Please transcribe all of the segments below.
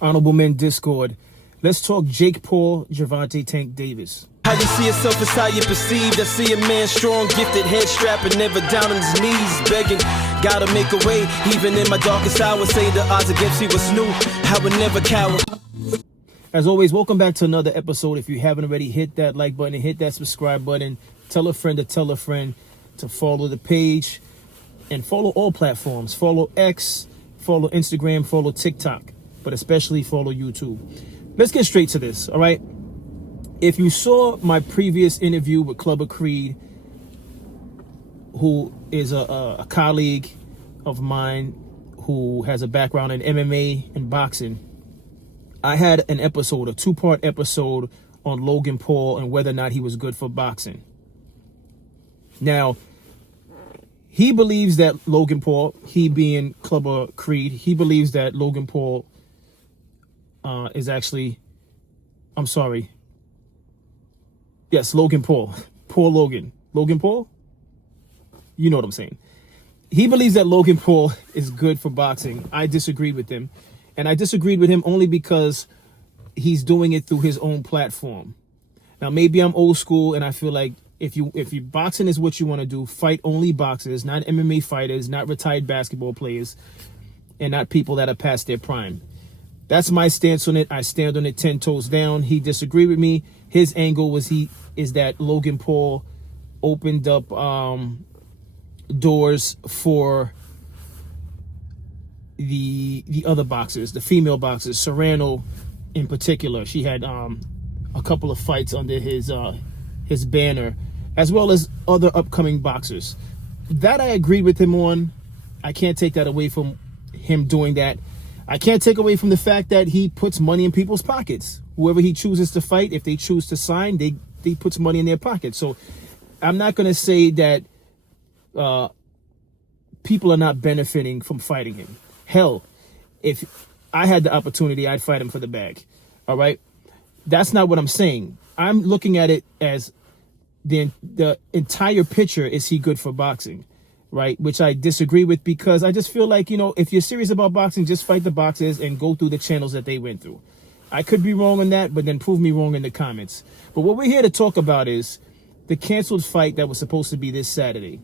Honorable Men Discord. Let's talk Jake Paul, Gervonta, Tank Davis. How you see yourself is how you perceived. I see a man strong, gifted, head strapping, never down on his knees, begging. Gotta make a way, even in my darkest hour. Say the odds against me was new. I would never cower. As always, welcome back to another episode. If you haven't already, hit that like button and hit that subscribe button. Tell a friend to tell a friend to follow the page and follow all platforms. Follow X, follow Instagram, follow TikTok, but especially follow YouTube. Let's get straight to this, all right? If you saw my previous interview with Clubber Creed, who is a colleague of mine who has a background in MMA and boxing, I had an episode, a two-part episode on Logan Paul and whether or not he was good for boxing. Now, he believes that Logan Paul, he being Clubber Creed, he believes that Logan Paul is actually, I'm sorry. Yes, Logan Paul. Paul Logan. Logan Paul? You know what I'm saying. He believes that Logan Paul is good for boxing. I disagreed with him. And I disagreed with him only because he's doing it through his own platform. Now, maybe I'm old school and I feel like if you boxing is what you want to do, fight only boxers, not MMA fighters, not retired basketball players, and not people that are past their prime. That's my stance on it. I stand on it 10 toes down. He disagreed with me. His angle is that Logan Paul opened up doors for the other boxers, the female boxers, Serrano in particular. She had a couple of fights under his banner, as well as other upcoming boxers. That I agreed with him on. I can't take that away from him doing that. I can't take away from the fact that he puts money in people's pockets. Whoever he chooses to fight, if they choose to sign, they puts money in their pockets. So I'm not going to say that people are not benefiting from fighting him. Hell, if I had the opportunity, I'd fight him for the bag. All right? That's not what I'm saying. I'm looking at it as the entire picture. Is he good for boxing? Right? Which I disagree with, because I just feel like, if you're serious about boxing, just fight the boxers and go through the channels that they went through. I could be wrong on that, but then prove me wrong in the comments. But what we're here to talk about is the canceled fight that was supposed to be this Saturday,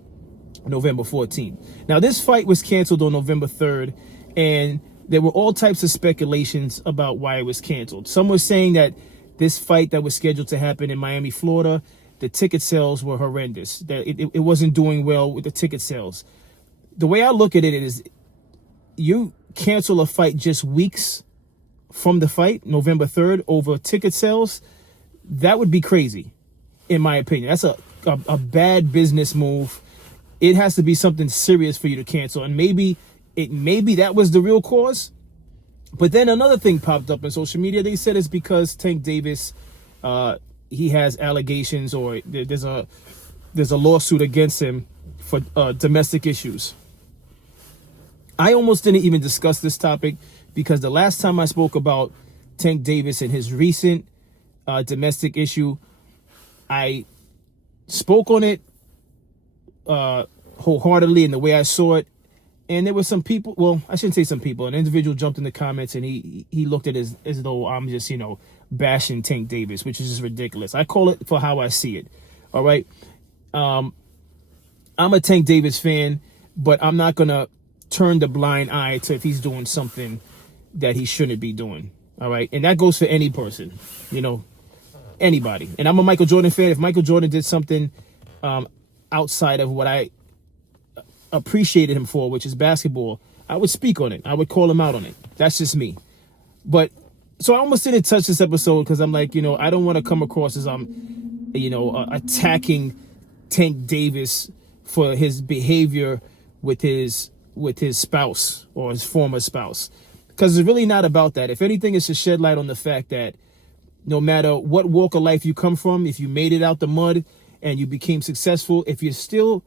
November 14th. Now, this fight was canceled on November 3rd, and there were all types of speculations about why it was canceled. Some were saying that this fight that was scheduled to happen in Miami, Florida, the ticket sales were horrendous. That it wasn't doing well with the ticket sales. The way I look at it is, you cancel a fight just weeks from the fight, November 3rd, over ticket sales, that would be crazy, in my opinion. That's a bad business move. It has to be something serious for you to cancel. And maybe that was the real cause. But then another thing popped up on social media. They said it's because Tank Davis, he has allegations, or there's a lawsuit against him for domestic issues. I almost didn't even discuss this topic, because the last time I spoke about Tank Davis and his recent domestic issue, I spoke on it wholeheartedly in the way I saw it. And there were some people, well, I shouldn't say some people, an individual jumped in the comments and he looked at it as though I'm just, bashing Tank Davis, which is just ridiculous. I call it for how I see it. All right. I'm a Tank Davis fan, but I'm not going to turn the blind eye to if he's doing something that he shouldn't be doing. All right. And that goes for any person, anybody. And I'm a Michael Jordan fan. If Michael Jordan did something outside of what I appreciated him for, which is basketball, I would speak on it. I would call him out on it. That's just me. But so I almost didn't touch this episode because I'm like, I don't want to come across as I'm, attacking Tank Davis for his behavior with his spouse or his former spouse, because it's really not about that. If anything, it's to shed light on the fact that no matter what walk of life you come from, if you made it out the mud and you became successful, if you're still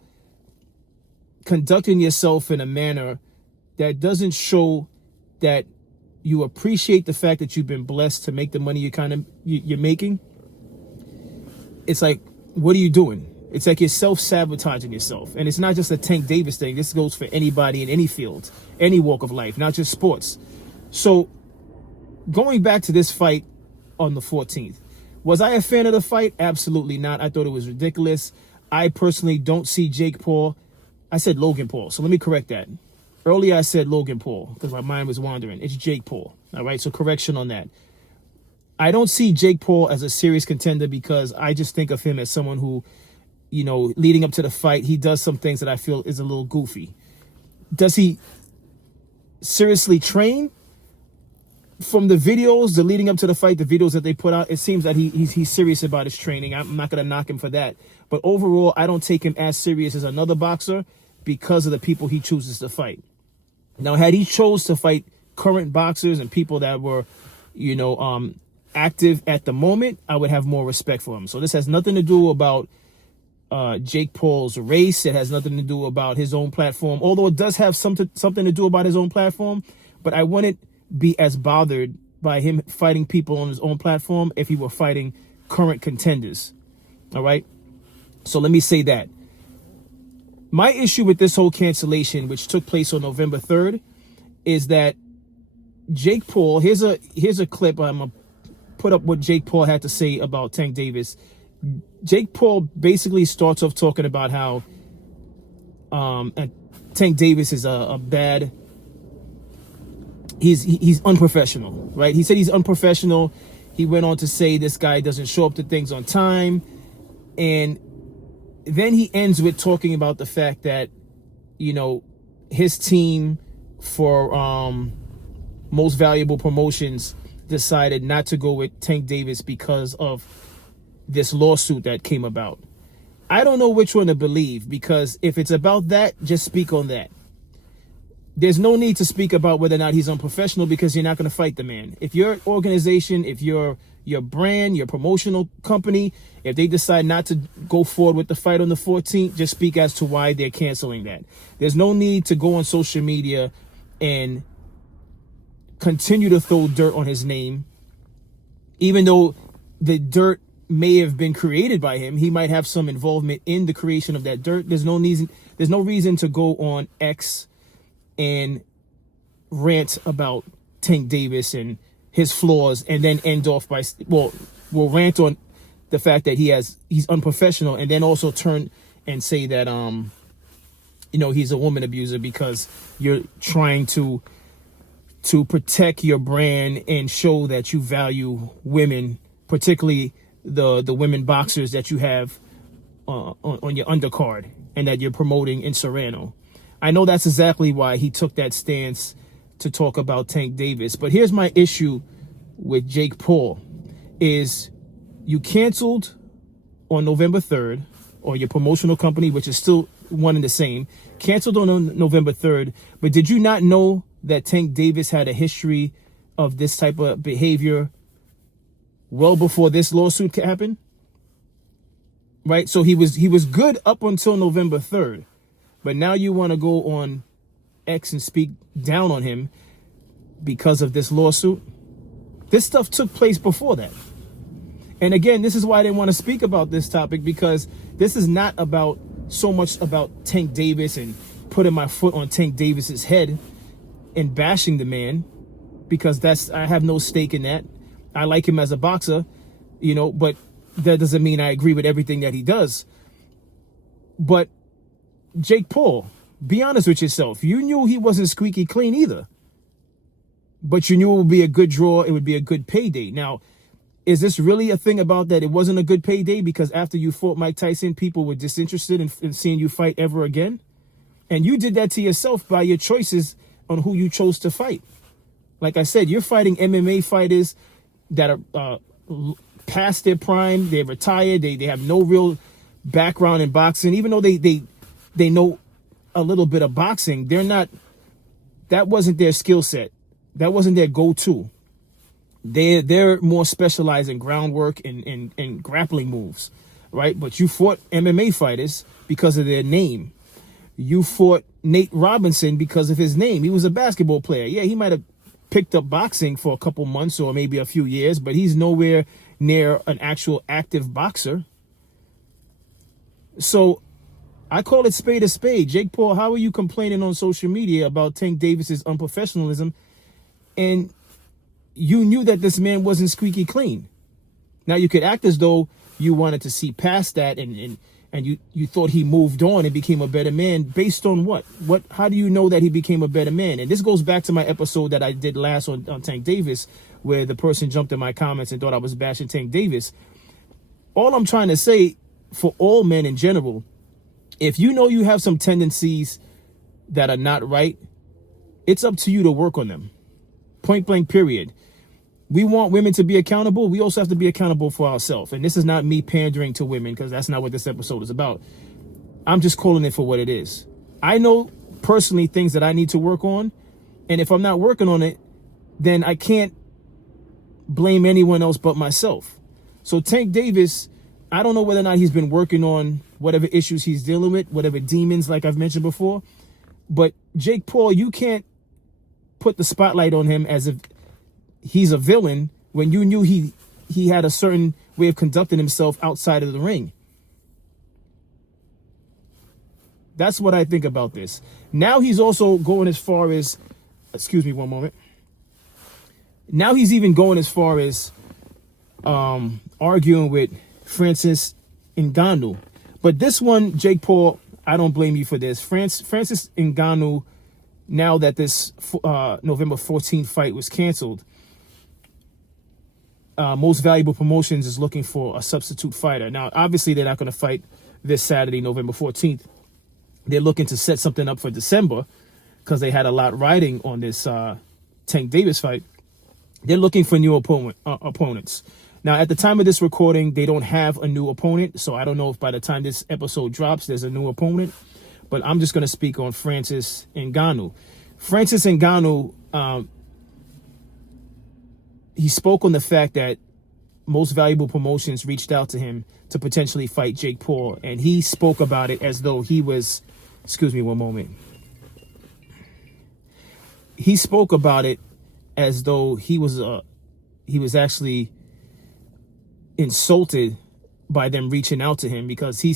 conducting yourself in a manner that doesn't show that you appreciate the fact that you've been blessed to make the money you're making, it's like, what are you doing? It's like you're self-sabotaging yourself. And it's not just a Tank Davis thing. This goes for anybody in any field, any walk of life, not just sports. So going back to this fight on the 14th, was I a fan of the fight? Absolutely not. I thought it was ridiculous. I personally don't see Jake Paul. I said Logan Paul, so let me correct that. Earlier I said Logan Paul because my mind was wandering. It's Jake Paul. All right, so correction on that. I don't see Jake Paul as a serious contender because I just think of him as someone who, you know, leading up to the fight, he does some things that I feel is a little goofy. Does he seriously train? From the videos, the leading up to the fight, the videos that they put out, it seems that he's serious about his training. I'm not going to knock him for that. But overall, I don't take him as serious as another boxer because of the people he chooses to fight. Now, had he chose to fight current boxers and people that were, you know, active at the moment, I would have more respect for him. So this has nothing to do about Jake Paul's race. It has nothing to do about his own platform, although it does have something to do about his own platform. But I wouldn't be as bothered by him fighting people on his own platform if he were fighting current contenders. All right. So let me say that. My issue with this whole cancellation, which took place on November 3rd, is that Jake Paul, here's a clip. I'm going to put up what Jake Paul had to say about Tank Davis. Jake Paul basically starts off talking about how Tank Davis is a bad... He's unprofessional, right? He said he's unprofessional. He went on to say this guy doesn't show up to things on time. And then he ends with talking about the fact that, you know, his team for most valuable promotions decided not to go with Tank Davis because of this lawsuit that came about. I don't know which one to believe, because if it's about that, just speak on that. There's no need to speak about whether or not he's unprofessional because you're not going to fight the man. If your organization, if your brand, your promotional company, if they decide not to go forward with the fight on the 14th, just speak as to why they're canceling that. There's no need to go on social media and continue to throw dirt on his name, even though the dirt may have been created by him. He might have some involvement in the creation of that dirt. There's no reason to go on X and rant about Tank Davis and his flaws and then end off by, we'll rant on the fact that he's unprofessional and then also turn and say that, you know, he's a woman abuser because you're trying to protect your brand and show that you value women, particularly the women boxers that you have on your undercard and that you're promoting in Serrano. I know that's exactly why he took that stance to talk about Tank Davis. But here's my issue with Jake Paul is you canceled on November 3rd, or your promotional company, which is still one and the same, canceled on November 3rd. But did you not know that Tank Davis had a history of this type of behavior well before this lawsuit happened? Right? So he was good up until November 3rd. But now you want to go on X and speak down on him because of this lawsuit? This stuff took place before that. And again, this is why I didn't want to speak about this topic, because this is not about so much about Tank Davis and putting my foot on Tank Davis's head and bashing the man, because I have no stake in that. I like him as a boxer, you know, but that doesn't mean I agree with everything that he does. But Jake Paul, be honest with yourself. You knew he wasn't squeaky clean either. But you knew it would be a good draw. It would be a good payday. Now, is this really a thing about that it wasn't a good payday because after you fought Mike Tyson, people were disinterested in seeing you fight ever again? And you did that to yourself by your choices on who you chose to fight. Like I said, you're fighting MMA fighters that are past their prime. They're retired. They have no real background in boxing. Even though they know a little bit of boxing, that wasn't their skill set. That wasn't their go-to. They're more specialized in groundwork and grappling moves, right? But you fought MMA fighters because of their name. You fought Nate Robinson because of his name. He was a basketball player. Yeah, he might have picked up boxing for a couple months or maybe a few years, but he's nowhere near an actual active boxer. So I call it spade a spade. Jake Paul, how are you complaining on social media about Tank Davis's unprofessionalism? And you knew that this man wasn't squeaky clean. Now, you could act as though you wanted to see past that and you thought he moved on and became a better man based on what? How do you know that he became a better man? And this goes back to my episode that I did last on Tank Davis, where the person jumped in my comments and thought I was bashing Tank Davis. All I'm trying to say, for all men in general, if you know you have some tendencies that are not right, it's up to you to work on them. Point blank, period. We want women to be accountable. We also have to be accountable for ourselves. And this is not me pandering to women, because that's not what this episode is about. I'm just calling it for what it is. I know personally things that I need to work on. And if I'm not working on it, then I can't blame anyone else but myself. So Tank Davis, I don't know whether or not he's been working on whatever issues he's dealing with, whatever demons, like I've mentioned before. But Jake Paul, you can't put the spotlight on him as if he's a villain when you knew he had a certain way of conducting himself outside of the ring. That's what I think about this. Now he's also going as far as, excuse me one moment. Now he's even going as far as arguing with Francis Ngannou. But this one, Jake Paul, I don't blame you for this. Francis Ngannou, now that this November 14th fight was canceled, Most Valuable Promotions is looking for a substitute fighter. Now, obviously, they're not going to fight this Saturday, November 14th. They're looking to set something up for December because they had a lot riding on this Tank Davis fight. They're looking for new opponents. Now, at the time of this recording, they don't have a new opponent, so I don't know if by the time this episode drops, there's a new opponent. But I'm just going to speak on Francis Ngannou. Francis Ngannou, he spoke on the fact that Most Valuable Promotions reached out to him to potentially fight Jake Paul, and he spoke about it as though he was, excuse me one moment. He spoke about it as though he was actually insulted by them reaching out to him, because he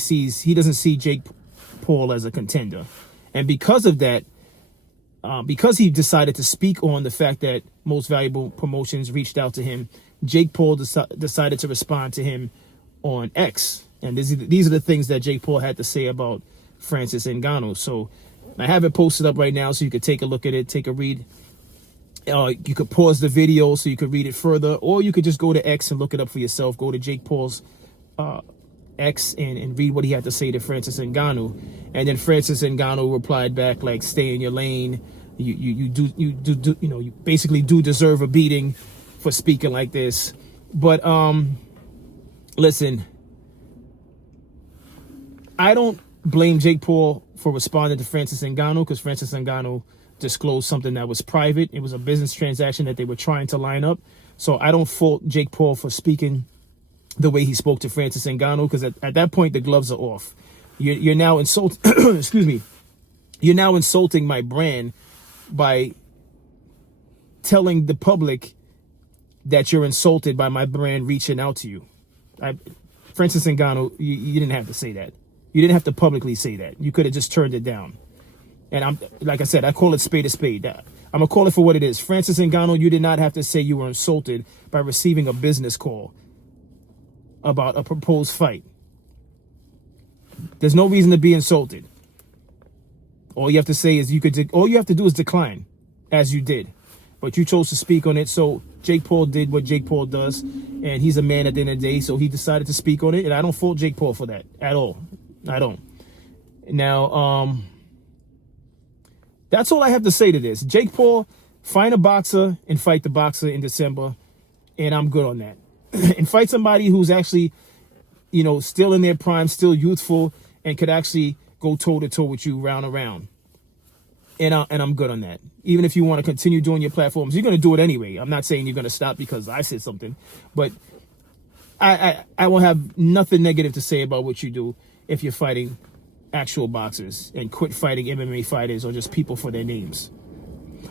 doesn't see Jake Paul as a contender. And because of that, because he decided to speak on the fact that Most Valuable Promotions reached out to him, Jake Paul decided to respond to him on X. And these are the things that Jake Paul had to say about Francis Ngannou. So I have it posted up right now so you could take a look at it, take a read. You could pause the video so you could read it further, or you could just go to X and look it up for yourself. Go to Jake Paul's X and read what he had to say to Francis Ngannou. And then Francis Ngannou replied back like, "Stay in your lane. You basically do deserve a beating for speaking like this." But listen, I don't blame Jake Paul for responding to Francis Ngannou, because Francis Ngannou disclosed something that was private. It was a business transaction that they were trying to line up. So I don't fault Jake Paul for speaking the way he spoke to Francis Ngannou, because at that point the gloves are off. You're now insulting. Excuse me. You're now insulting my brand by telling the public that you're insulted by my brand reaching out to you. Francis Ngannou, you didn't have to say that. You didn't have to publicly say that. You could have just turned it down. And like I said, I call it spade a spade. I'm going to call it for what it is. Francis Ngannou, you did not have to say you were insulted by receiving a business call about a proposed fight. There's no reason to be insulted. All you have to say is all you have to do is decline, as you did. But you chose to speak on it, so Jake Paul did what Jake Paul does, and he's a man at the end of the day, so he decided to speak on it, and I don't fault Jake Paul for that at all. I don't. Now, that's all I have to say to this. Jake Paul, find a boxer and fight the boxer in December, and I'm good on that. And fight somebody who's actually, still in their prime, still youthful, and could actually go toe-to-toe with you round and round. And I'm good on that. Even if you want to continue doing your platforms, you're going to do it anyway. I'm not saying you're going to stop because I said something, but I will have nothing negative to say about what you do if you're fighting actual boxers, and quit fighting MMA fighters or just people for their names.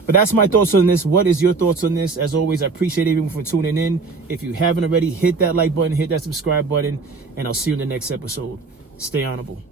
But that's my thoughts on this. What is your thoughts on this? As always, I appreciate everyone for tuning in. If you haven't already, hit that like button, hit that subscribe button, and I'll see you in the next episode. Stay honorable.